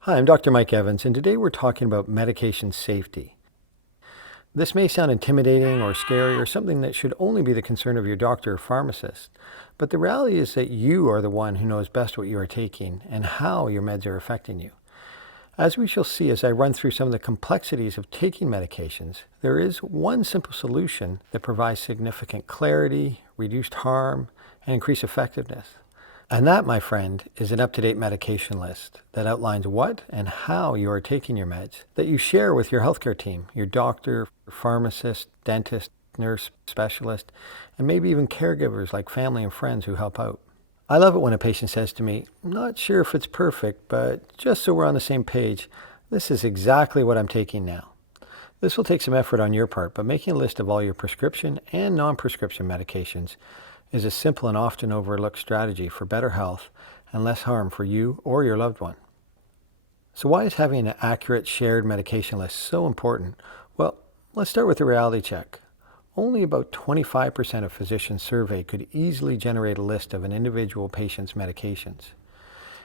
Hi, I'm Dr. Mike Evans, and today we're talking about medication safety. This may sound intimidating or scary or something that should only be the concern of your doctor or pharmacist, but the reality is that you are the one who knows best what you are taking and how your meds are affecting you. As we shall see as I run through some of the complexities of taking medications, there is one simple solution that provides significant clarity, reduced harm, and increased effectiveness. And that, my friend, is an up-to-date medication list that outlines what and how you are taking your meds that you share with your healthcare team, your doctor, pharmacist, dentist, nurse, specialist, and maybe even caregivers like family and friends who help out. I love it when a patient says to me, "Not sure if it's perfect, but just so we're on the same page, this is exactly what I'm taking now." This will take some effort on your part, but making a list of all your prescription and non-prescription medications is a simple and often overlooked strategy for better health and less harm for you or your loved one. So why is having an accurate shared medication list so important? Well, let's start with the reality check. Only about 25% of physicians surveyed could easily generate a list of an individual patient's medications.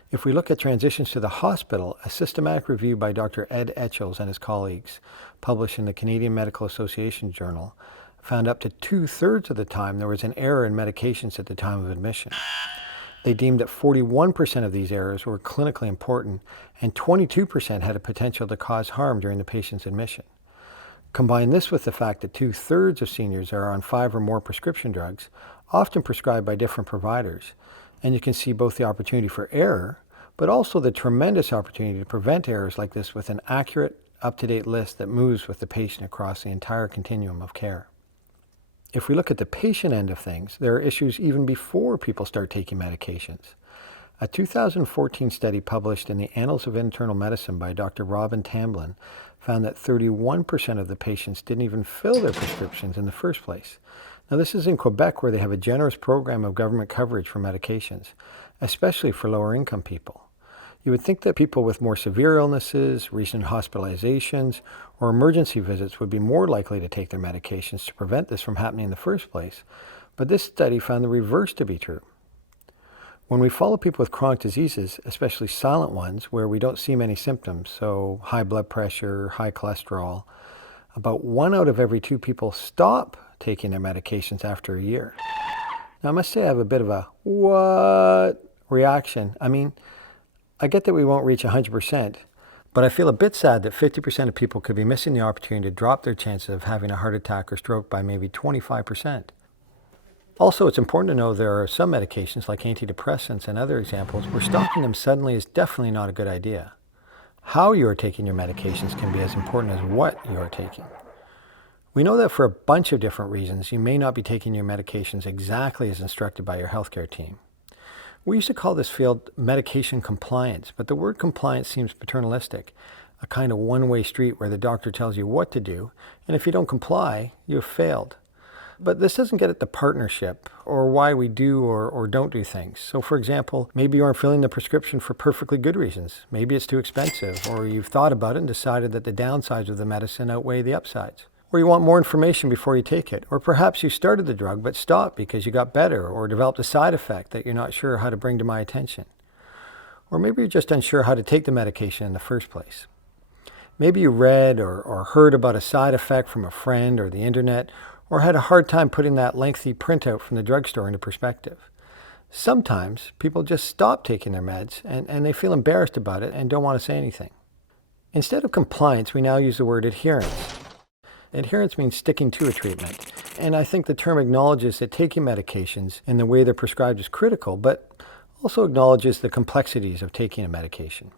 If we look at transitions to the hospital, a systematic review by Dr. Ed Etchells and his colleagues, published in the Canadian Medical Association Journal, found up to 2/3 of the time there was an error in medications at the time of admission. They deemed that 41% of these errors were clinically important and 22% had a potential to cause harm during the patient's admission. Combine this with the fact that 2/3 of seniors are on 5 or more prescription drugs, often prescribed by different providers, and you can see both the opportunity for error, but also the tremendous opportunity to prevent errors like this with an accurate, up-to-date list that moves with the patient across the entire continuum of care. If we look at the patient end of things, there are issues even before people start taking medications. A 2014 study published in the Annals of Internal Medicine by Dr. Robin Tamblin found that 31% of the patients didn't even fill their prescriptions in the first place. Now, this is in Quebec, where they have a generous program of government coverage for medications, especially for lower income people. You would think that people with more severe illnesses, recent hospitalizations, or emergency visits would be more likely to take their medications to prevent this from happening in the first place, but this study found the reverse to be true. When we follow people with chronic diseases, especially silent ones, where we don't see many symptoms, so high blood pressure, high cholesterol, about 1 out of every 2 people stop taking their medications after a year. Now, I must say I have a bit of a what reaction. I get that we won't reach 100%, but I feel a bit sad that 50% of people could be missing the opportunity to drop their chances of having a heart attack or stroke by maybe 25%. Also, it's important to know there are some medications like antidepressants and other examples where stopping them suddenly is definitely not a good idea. How you are taking your medications can be as important as what you are taking. We know that for a bunch of different reasons, you may not be taking your medications exactly as instructed by your healthcare team. We used to call this field medication compliance, but the word compliance seems paternalistic, a kind of one-way street where the doctor tells you what to do, and if you don't comply, you have failed. But this doesn't get at the partnership or why we do or don't do things. So for example, maybe you aren't filling the prescription for perfectly good reasons. Maybe it's too expensive, or you've thought about it and decided that the downsides of the medicine outweigh the upsides. Or you want more information before you take it. Or perhaps you started the drug but stopped because you got better or developed a side effect that you're not sure how to bring to my attention. Or maybe you're just unsure how to take the medication in the first place. Maybe you read or heard about a side effect from a friend or the internet, or had a hard time putting that lengthy printout from the drugstore into perspective. Sometimes people just stop taking their meds and they feel embarrassed about it and don't want to say anything. Instead of compliance, we now use the word adherence. Adherence means sticking to a treatment, and I think the term acknowledges that taking medications in the way they're prescribed is critical, but also acknowledges the complexities of taking a medication.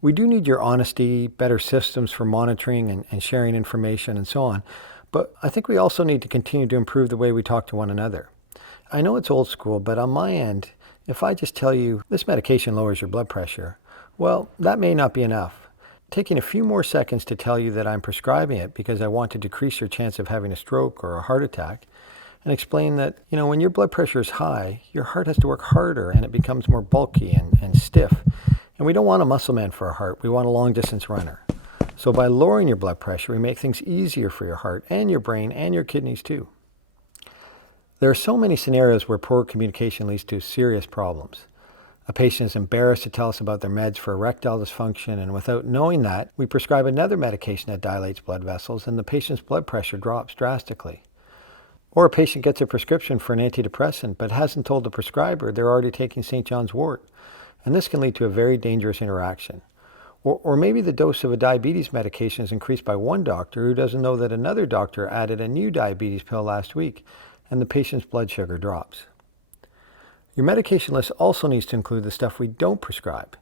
We do need your honesty, better systems for monitoring and sharing information and so on, but I think we also need to continue to improve the way we talk to one another. I know it's old school, but on my end, if I just tell you this medication lowers your blood pressure, well, that may not be enough. Taking a few more seconds to tell you that I'm prescribing it because I want to decrease your chance of having a stroke or a heart attack, and explain that, when your blood pressure is high, your heart has to work harder and it becomes more bulky and stiff. And we don't want a muscle man for our heart, we want a long distance runner. So by lowering your blood pressure, we make things easier for your heart and your brain and your kidneys too. There are so many scenarios where poor communication leads to serious problems. A patient is embarrassed to tell us about their meds for erectile dysfunction, and without knowing that, we prescribe another medication that dilates blood vessels, and the patient's blood pressure drops drastically. Or a patient gets a prescription for an antidepressant but hasn't told the prescriber they're already taking St. John's wort, and this can lead to a very dangerous interaction. Or maybe the dose of a diabetes medication is increased by one doctor who doesn't know that another doctor added a new diabetes pill last week, and the patient's blood sugar drops. Your medication list also needs to include the stuff we don't prescribe.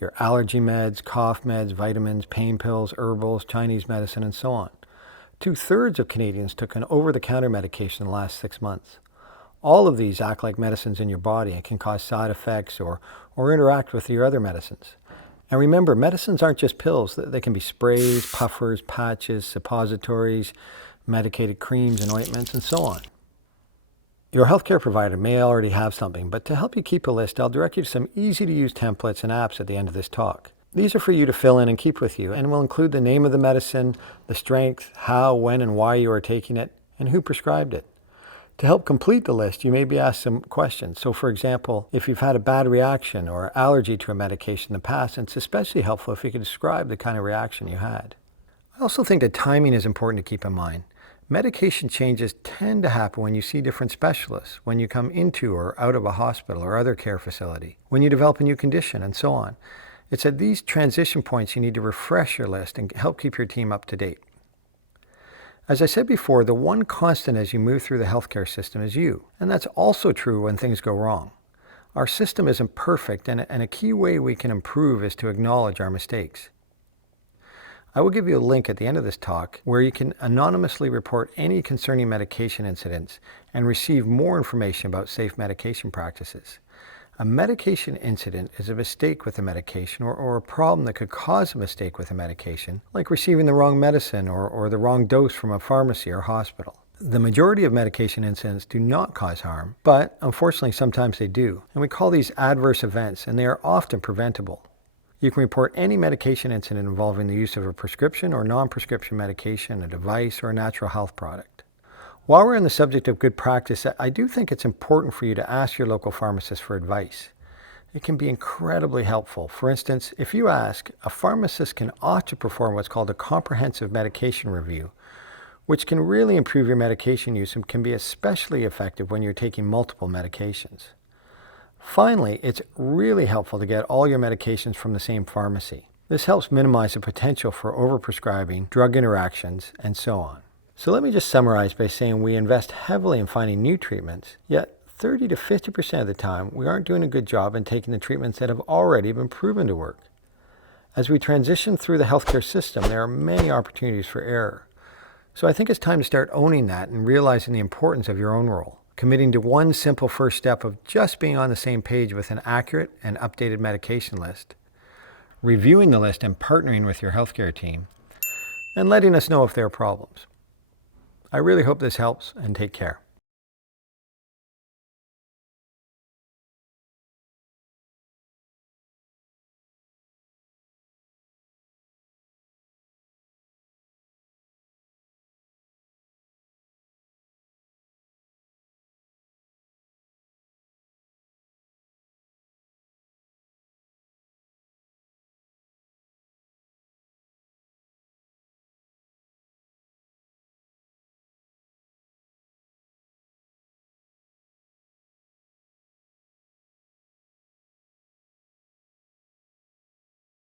Your allergy meds, cough meds, vitamins, pain pills, herbals, Chinese medicine, and so on. 2/3 of Canadians took an over-the-counter medication in the last 6 months. All of these act like medicines in your body and can cause side effects or interact with your other medicines. And remember, medicines aren't just pills. They can be sprays, puffers, patches, suppositories, medicated creams and ointments, and so on. Your healthcare provider may already have something, but to help you keep a list, I'll direct you to some easy-to-use templates and apps at the end of this talk. These are for you to fill in and keep with you, and will include the name of the medicine, the strength, how, when, and why you are taking it, and who prescribed it. To help complete the list, you may be asked some questions. So for example, if you've had a bad reaction or allergy to a medication in the past, it's especially helpful if you could describe the kind of reaction you had. I also think that timing is important to keep in mind. Medication changes tend to happen when you see different specialists, when you come into or out of a hospital or other care facility, when you develop a new condition, and so on. It's at these transition points you need to refresh your list and help keep your team up to date. As I said before, the one constant as you move through the healthcare system is you, and that's also true when things go wrong. Our system isn't perfect, and a key way we can improve is to acknowledge our mistakes. I will give you a link at the end of this talk where you can anonymously report any concerning medication incidents and receive more information about safe medication practices. A medication incident is a mistake with a medication or a problem that could cause a mistake with a medication, like receiving the wrong medicine or the wrong dose from a pharmacy or hospital. The majority of medication incidents do not cause harm, but unfortunately sometimes they do, and we call these adverse events, and they are often preventable. You can report any medication incident involving the use of a prescription or non-prescription medication, a device, or a natural health product. While we're on the subject of good practice, I do think it's important for you to ask your local pharmacist for advice. It can be incredibly helpful. For instance, if you ask, a pharmacist can ought to perform what's called a comprehensive medication review, which can really improve your medication use and can be especially effective when you're taking multiple medications. Finally, it's really helpful to get all your medications from the same pharmacy. This helps minimize the potential for overprescribing, drug interactions, and so on. So let me just summarize by saying we invest heavily in finding new treatments, yet 30 to 50% of the time we aren't doing a good job in taking the treatments that have already been proven to work. As we transition through the healthcare system, there are many opportunities for error. So I think it's time to start owning that and realizing the importance of your own role, committing to one simple first step of just being on the same page with an accurate and updated medication list, reviewing the list and partnering with your healthcare team, and letting us know if there are problems. I really hope this helps, and take care.